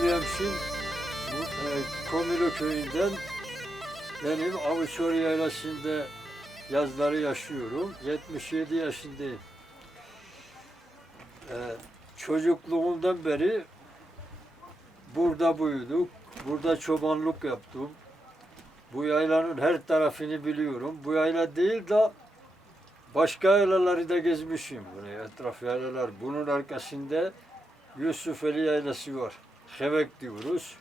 Hemşin Komilo köyünden benim Avuçor Yaylası'nda yazları yaşıyorum. 77 yaşındayım. Çocukluğumdan beri burada büyüdük. Burada çobanlık yaptım. Bu yaylanın her tarafını biliyorum. Bu yayla değil de başka yaylaları da gezmişim. Böyle etraf yaylalar. Bunun arkasında Yusufeli Yaylası var. Hevek diyoruz.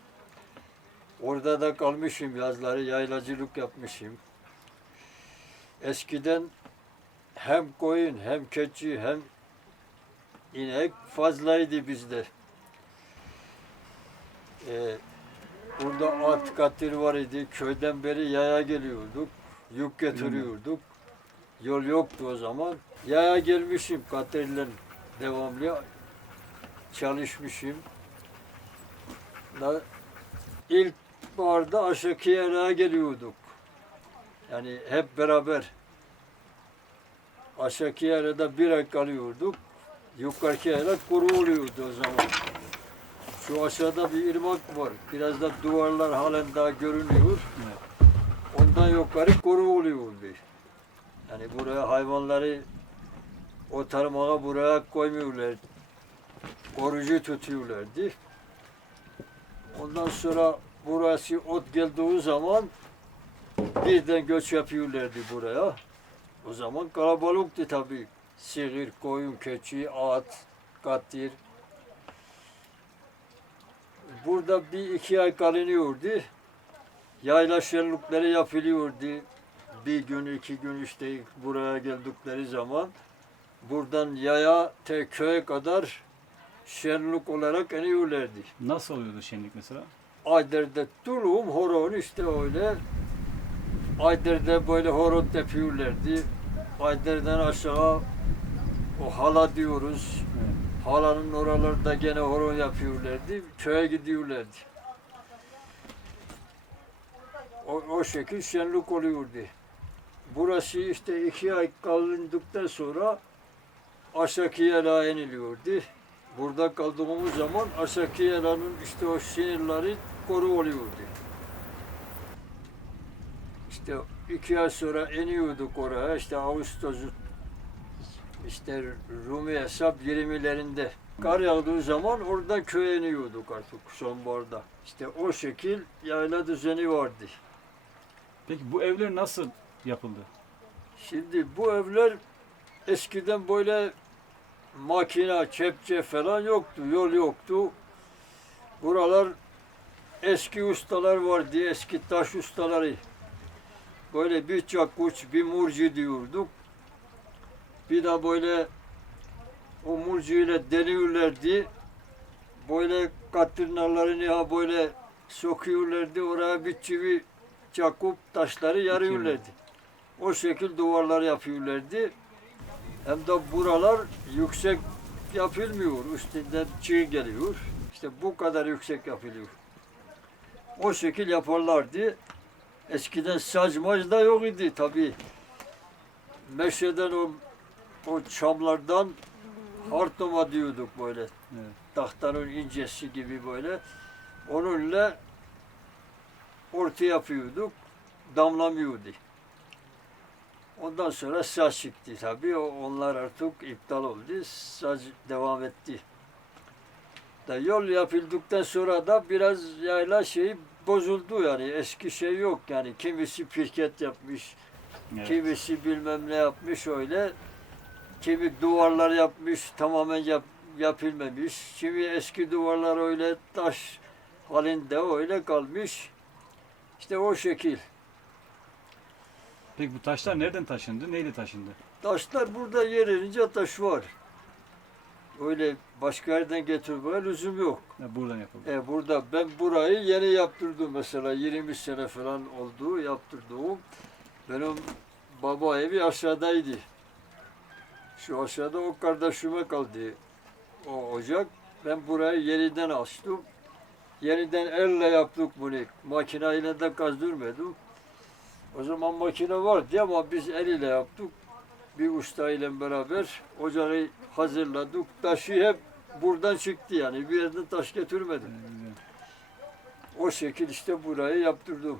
Orada da kalmışım yazları, yaylacılık yapmışım. Eskiden hem koyun, hem keçi, hem inek fazlaydı bizde. Burada at katır var idi. Köyden beri yaya geliyorduk. Yük getiriyorduk. Yol yoktu o zaman. Yaya gelmişim katırla devamlı çalışmışım. İlk baharda aşağı yere geliyorduk. Yani hep beraber aşağı yarıda bir ay kalıyorduk. Yukarıki yere kuru oluyordu o zaman. Şu aşağıda bir ırmak var. Biraz da duvarlar halen daha görünüyor. Evet. Ondan yukarı kuru oluyordu. Yani buraya hayvanları o tarmağa buraya koymuyorlar. Korucu tutuyorlardı. Ondan sonra burası ot geldiği zaman birden göç yapıyorlardı buraya. O zaman kalabalıktı tabii. Sığır, koyun, keçi, at, katır. Burada bir iki ay kalınıyordu. Yayla şenlikleri yapılıyordu. Bir gün, iki gün işte buraya geldikleri zaman buradan yaya köye kadar şenlik olarak iniyorlardı. Nasıl oluyordu şenlik mesela? Ayder'de tulum, horon işte öyle. Ayder'de böyle horon yapıyorlardı. Ayder'den aşağı o hala diyoruz. Evet. Halanın oralarda gene horon yapıyorlardı. Köye gidiyorlardı. O şekil şenlik oluyordu. Burası işte 2 ay kalındıktan sonra aşağı yela iniliyordu. Burada kaldığımız zaman aşağı yelanın işte o sinirleri koru oluyordu. İşte 2 ay sonra iniyorduk oraya. İşte Ağustos, işte Rumi hesap 20'lerinde. Kar yağdığı zaman oradan köye iniyorduk artık sonbaharda. İşte o şekil yayla düzeni vardı. Peki bu evler nasıl yapıldı? Şimdi bu evler eskiden böyle makina, kepçe falan yoktu, yol yoktu. Buralar eski ustalar vardı, eski taş ustaları. Böyle bir çakkuç, bir murci diyorduk. Bir de böyle o murciyle deliyorlardı. Böyle katırnalarını böyle sokuyorlardı. Oraya bir çivi çakıp taşları yarıyorlardı. O şekil duvarlar yapıyorlardı. Hem de buralar yüksek yapılmıyor. Üstünden çığ geliyor. İşte bu kadar yüksek yapılıyor. O şekil yaparlardı. Eskiden saç da yok idi tabii. Meşeden o çamlardan hartoma diyorduk böyle. Evet. Tahtanın incesi gibi böyle. Onunla orta yapıyorduk. Damlamıyordu. Ondan sonra saç çıktı tabii. Onlar artık iptal oldu. Saç devam etti. Da yol yapıldıktan sonra da biraz yayla bozuldu yani. Eski şey yok yani. Kimisi pirket yapmış, Evet. kimisi bilmem ne yapmış öyle. Kimi duvarlar yapmış, tamamen yapılmamış. Kimi eski duvarlar öyle taş halinde öyle kalmış. İşte o şekil. Peki bu taşlar nereden taşındı? Neyle taşındı? Taşlar burada yerince taş var. Öyle başka yerden getirmeye lüzum yok. Ya buradan yapıldı. Burada ben burayı yeni yaptırdım mesela 20 sene falan oldu yaptırdığım. Benim baba evi aşağıdaydı. Şu aşağıda o kardeşime kaldı o ocak. Ben burayı yeniden açtım. Yeniden elle yaptık bunu. Makineyle de kazdırmadım. O zaman makine vardı ama biz el ile yaptık. Bir usta ile beraber ocağı hazırladık. Taşı hep buradan çıktı yani. Bir yerden taş getirmedim. O şekil işte burayı yaptırdım.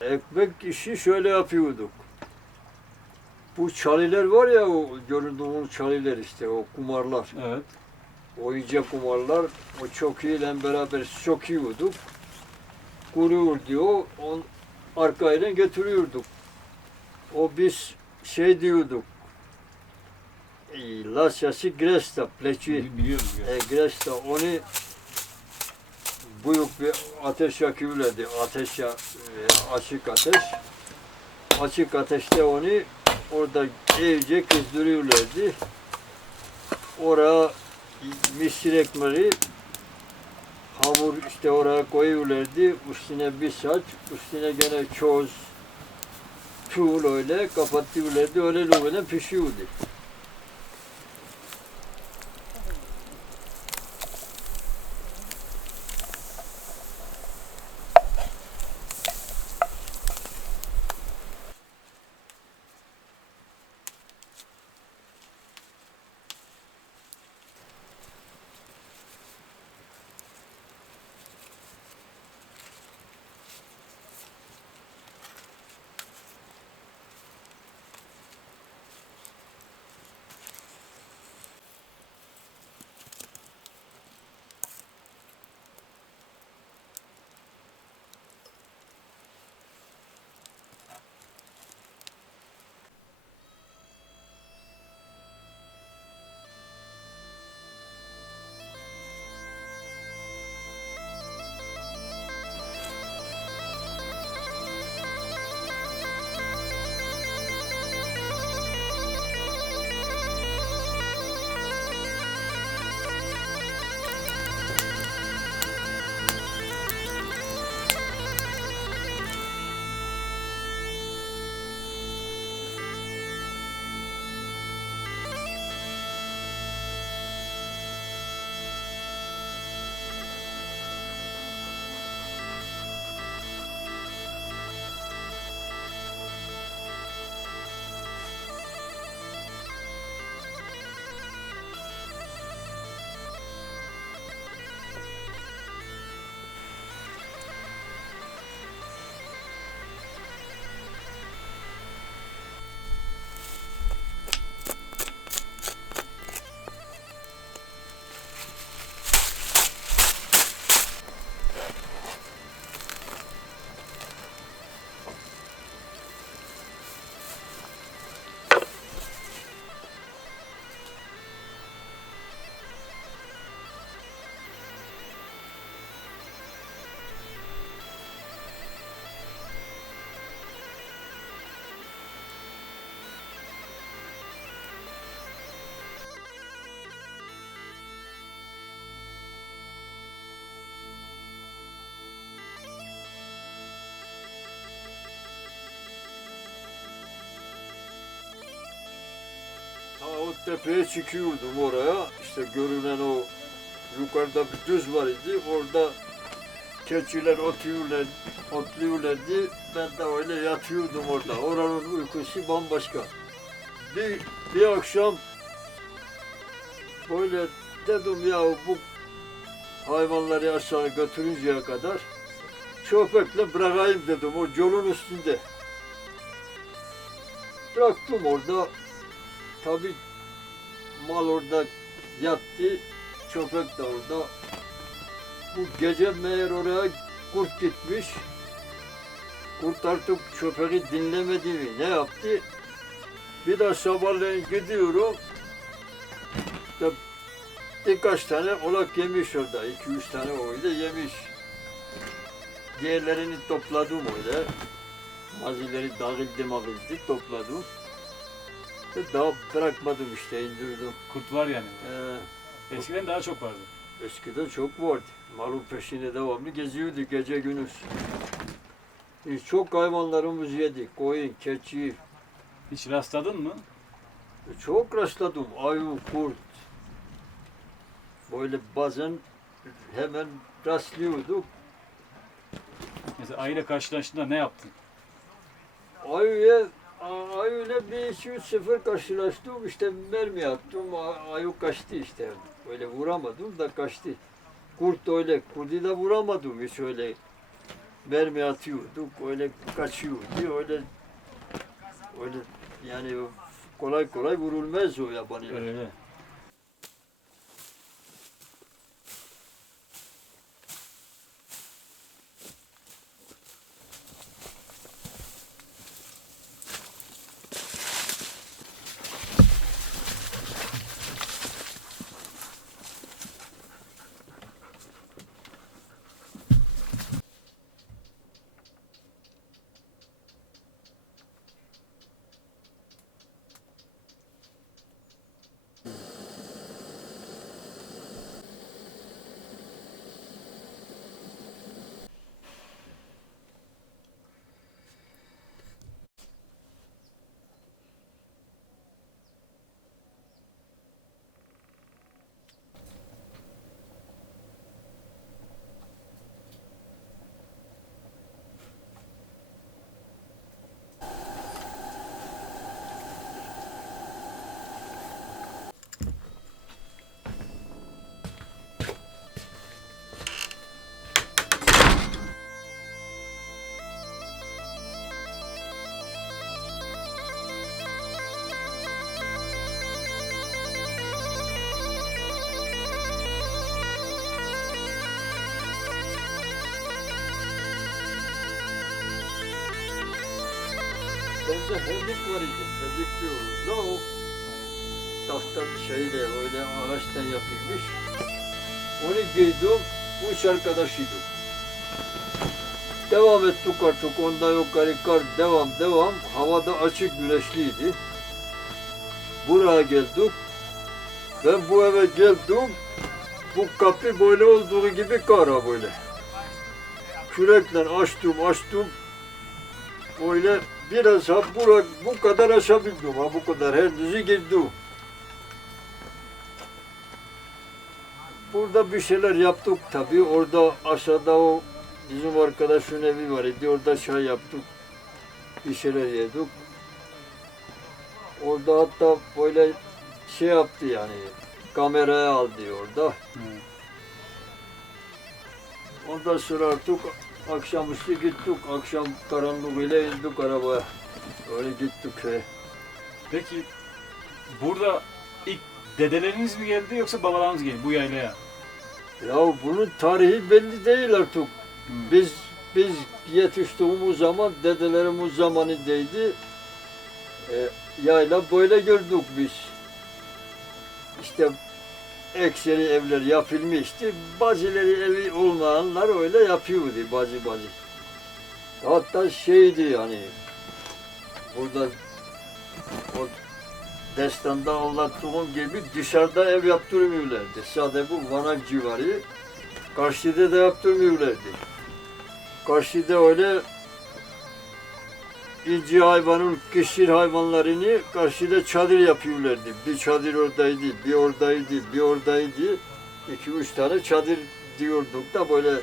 Ekmek işi şöyle yapıyorduk. Bu çaliler var ya, o göründüğün çaliler işte, o kumarlar. Evet. Oyuncak kumarlar, o çokiyle beraber sokuyorduk. Kuruyor diyor, on arkayla götürüyorduk. O biz şey diyorduk. Lasciasi gresta, pleci. Biliyoruz ya. Gresta, onu büyük bir ateş yakıyorlardı. Açık ateş. Açık ateşte onu orada iyice kızdırıyorlardı. Oraya misir ekmeği, hamur işte oraya koyuyorlardı. Üstüne bir saç, üstüne gene çoz, tuğul öyle kapatıyorlardı. Öyle pişiyordu. Ta o tepeye çıkıyordum oraya. İşte görünen o yukarıda bir düz var idi. Orada keçiler otluyorlardı. Ben de öyle yatıyordum orada. Oranın uykusu bambaşka. Bir akşam böyle dedim ya, bu hayvanları aşağı götürünceye kadar köpekle bırakayım dedim o yolun üstünde. bıraktım orada. Tabii mal orada yattı, köpek de orada. Bu gece meğer oraya kurt gitmiş. Kurt artık köpeği dinlemedi mi? Ne yaptı? Bir de sabahleyin gidiyorum. İşte birkaç tane olak yemiş orada. 2-3 tane öyle yemiş. Diğerlerini topladım öyle. Mazileri dağıldı topladım. Daha bırakmadım işte, indirdim. Kurt var yani. Ee, Eskiden daha çok vardı. Eskiden çok vardı. Malın peşinde devamlı geziyordu gece gündüz. Çok hayvanlarımız yedik. Koyun, keçi. Hiç rastladın mı? Çok rastladım. Ayı, kurt. Böyle bazen hemen rastlıyorduk. Mesela ayıyla karşılaştığında ne yaptın? Ayıyla bir iki üç sefer karşılaştım. İşte mermi attım. Ayı kaçtı işte. Böyle vuramadım da kaçtı. Kurt da öyle. Kurdu da vuramadım hiç öyle. Mermi atıyorduk. Öyle kaçıyordu. Öyle yani kolay kolay vurulmaz o yabaniler. Öyle. Bende hemlik var idi. Hemlik diyoruz da o tahta bir şeyle öyle ağaçtan yapılmış. Onu giydim. Üç arkadaşıydım. Devam ettik artık. Ondan yukarı kar devam. Havada açık güneşliydi. Buraya geldik. Ben bu eve geldim. Bu kapı böyle olduğu gibi kara böyle. Kürekle açtım. Böyle biraz bu kadar aşabildim ha, bu kadar henüz girdim. Burada bir şeyler yaptık tabii. Orada aşağıda o bizim arkadaşın evi var idi. Orada çay yaptık. Bir şeyler yedik. Orada hatta böyle şey yaptı yani. Kameraya aldı orada. Evet. Ondan sonra artık akşamüstü gittik. Akşam karanlığıyla indik arabaya. Öyle gittik. Peki burada ilk dedeleriniz mi geldi yoksa babalarınız geldi bu yaylaya? Ya bunun tarihi belli değil artık. Biz yetiştiğimiz zaman dedelerimiz zamanındaydı. Yayla böyle gördük biz. İşte ekseri evler yapılmıştı. Bazıları evi olmayanlar öyle yapıyordu bazı. Hatta şeydi yani burada o destanda anlattığım gibi dışarıda ev yaptırmıyorlardı. Sadece bu Vanak civarı. Karşıda da yaptırmıyorlardı. Karşıda öyle inci hayvanın kısır hayvanlarını karşıda çadır yapıyorlardı. Bir çadır oradaydı, bir oradaydı. 2-3 tane çadır diyorduk da böyle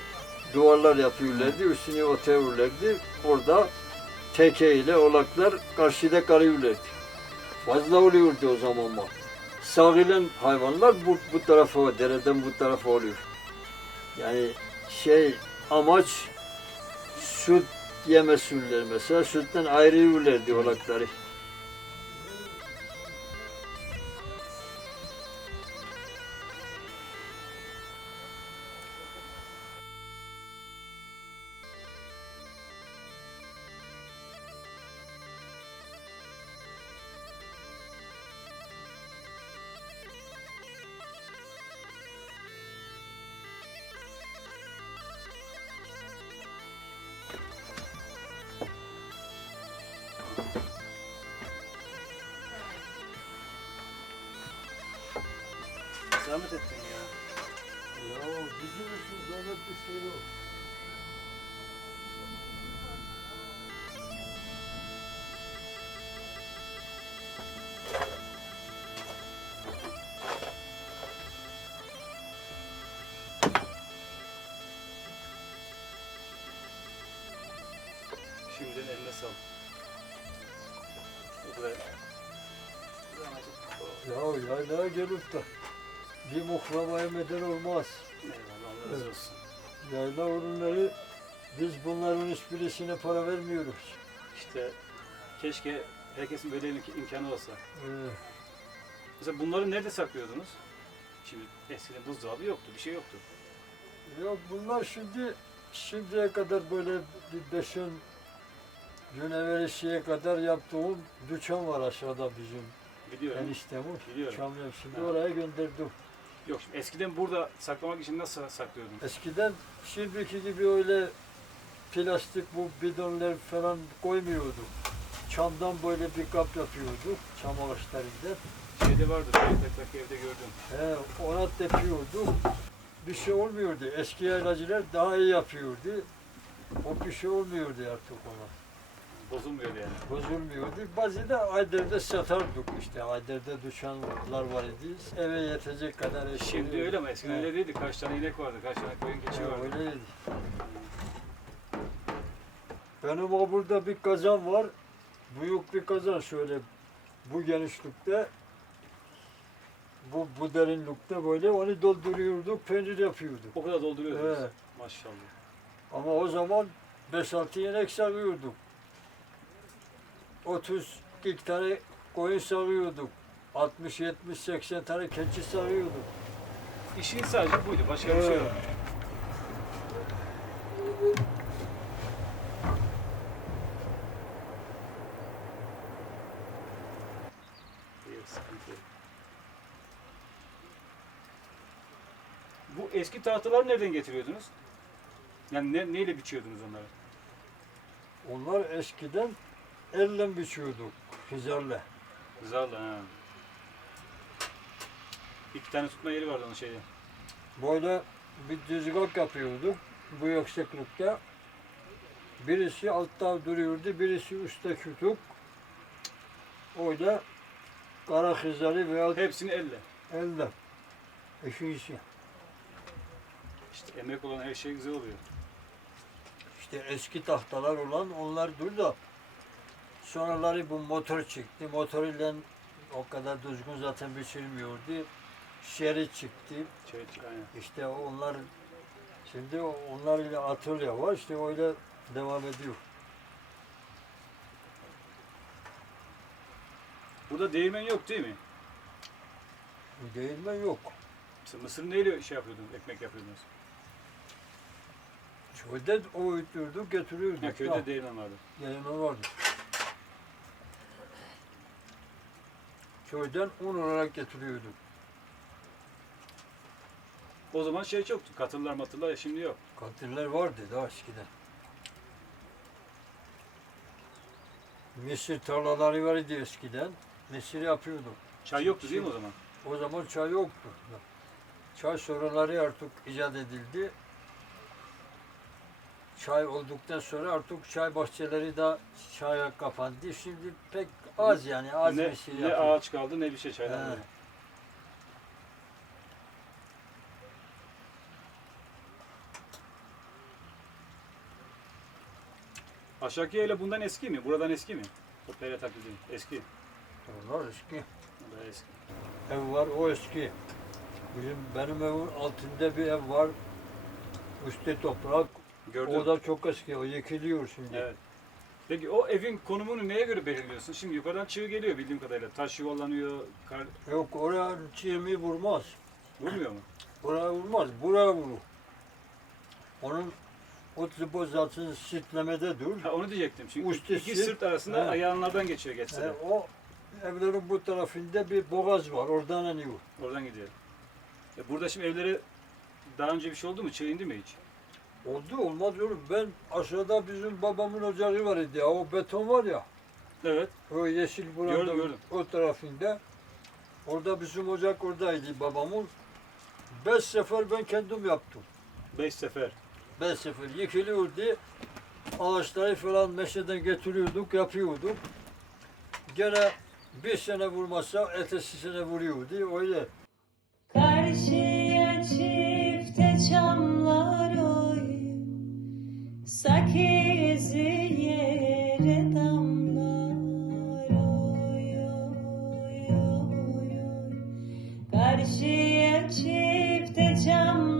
duvarlar yapıyorlardı. Üstüne oturuyorlardı. Orada teke ile olaklar karşıda kalıyorlardı. Fazla oluyordu o zaman ama. Sağılan hayvanlar bu tarafa, dereden bu tarafa oluyor. Yani amaç süt yemesinler mesela. Sütten ayrılıyorlardı olakları. Zahmet ettin ya. Ya bizim için zahmet bir şey yok. Şimdiden eline sağlık. O kadar. Zahmet ettin. Ya yaylaya gelip de bir muhlamaya medel olmaz. Eyvallah, Allah razı olsun. Yayla ürünleri biz bunların hiçbirisine para vermiyoruz. İşte keşke herkesin böyle bir imkanı olsa. Ee, Mesela bunları nerede saklıyordunuz? Şimdi eskiden buzdolabı yoktu, bir şey yoktu. yok bunlar şimdiye kadar böyle bir 5-10 gün evvelisiye kadar yaptığım dükkan var aşağıda bizim Biliyorum. eniştemin. Biliyorum. Çamlıyorum. Şimdi Ha. oraya gönderdim. Yok, şimdi eskiden burada saklamak için nasıl saklıyordunuz? Eskiden şimdiki gibi öyle plastik bu bidonlar falan koymuyorduk. Çamdan böyle bir kap yapıyorduk, çam ağaçlarından. Şeyde vardı, Petak evde gördüm. He, ona tepiyorduk. Bir şey olmuyordu. Eski yaylacılar daha iyi yapıyordu. O bir şey olmuyordu artık ona. Bozulmuyordu yani. Bozulmuyordu. Bazı da Ayder'de satardık işte. Ayder'de dükkanlar var idi. Eve yetecek kadar eşya. Şimdi öyle ama eskiden He. öyle değildi. Kaç tane inek vardı, kaç tane koyun keçi Ya, vardı. öyleydi. Benim o burada bir kazan var. Büyük bir kazan şöyle bu genişlikte. Bu derinlikte böyle onu dolduruyorduk, peynir yapıyorduk. O kadar dolduruyordunuz. Evet. Maşallah. Ama o zaman 5-6 inek sağıyorduk. 32 tane koyun sağıyorduk. 60, 70, 80 tane keçi sağıyorduk. İşin sadece buydu, başka bir şey yok. Yok, sıkıntı yok. Bu eski tahtaları nereden getiriyordunuz? Yani neyle biçiyordunuz onları? Onlar eskiden elle biçiyorduk, hizarla. Zarla ha. İki tane tutma yeri vardı onun şeyde. Böyle bir düzgak yapıyorduk bu yükseklikte. Birisi altta duruyordu, birisi üstte kütük. Öyle kara hizarı veya Hepsini elle. elle. İşi. İşte emek olan her şey güzel oluyor. İşte eski tahtalar olan onlardır da sonraları bu motor çıktı. Motor ile o kadar düzgün zaten biçilmiyordu. Şerit çıktı. Aynen. İşte onlar şimdi onlar ile atölye var. İşte öyle devam ediyor. Burada değirmen yok değil mi? Değirmen yok. Mesela mısır neyle şey yapıyordunuz, ekmek yapıyordunuz? Köyde öğütürdük, getiriyorduk. Ya köyde değirmen vardı. Değirmen vardı. Köyden un olarak getiriyorduk. O zaman şey çoktu, katırlar matırlar, şimdi yok. Kantiller vardı daha eskiden. Mısır tarlaları vardı eskiden. Mısır yapıyorduk. Çay yoktu değil mi o zaman? O zaman çay yoktu. Çay sonraları artık icat edildi. Çay olduktan sonra artık çay bahçeleri de çaya kapandı. Şimdi pek az yani az Ne, mısır ne yapıyor. ağaç kaldı ne bir şey çaydan He. böyle. Aşağıki ile bundan eski mi? Buradan eski mi? O pere taklidi. Eski. Onlar eski. O da eski. Ev var o eski. Benim evimin altında bir ev var. Üstte toprak. Gördüm. O da çok eski. O yıkılıyor şimdi. Evet. Peki o evin konumunu neye göre belirliyorsun? Şimdi yukarıdan çığ geliyor bildiğim kadarıyla. Taş yuvarlanıyor, kar Yok oraya çiğmi vurmaz. vurmuyor mu? Buraya vurmaz. Buraya vurur. Onun o zıbo zaten sitlemede dur. Ha onu diyecektim. Çünkü Üstü iki sırt. sırt arasında He. ayağınlardan geçiyor geçse de. O evlerin bu tarafında bir boğaz var. Oradan iniyor. Oradan gidiyor. Burada şimdi evlere daha önce bir şey oldu mu? Çığ indi mi hiç? Oldu olmaz olur. Ben aşağıda bizim babamın ocağı var idi. O beton var ya. Evet. O yeşil buranın Gördüm. o tarafında. Orada bizim ocak oradaydı babamın. 5 sefer ben kendim yaptım. 5 sefer. 5 sefer yıkılıyordu. Ağaçları falan meşeden getiriyorduk, yapıyorduk. Gene bir sene vurmazsa ertesi sene vuruyordu. Öyle. Karşıya çifte çamlar oy, sakizi yere damlar oy, oy, oy, oy. Karşıya çifte çamlar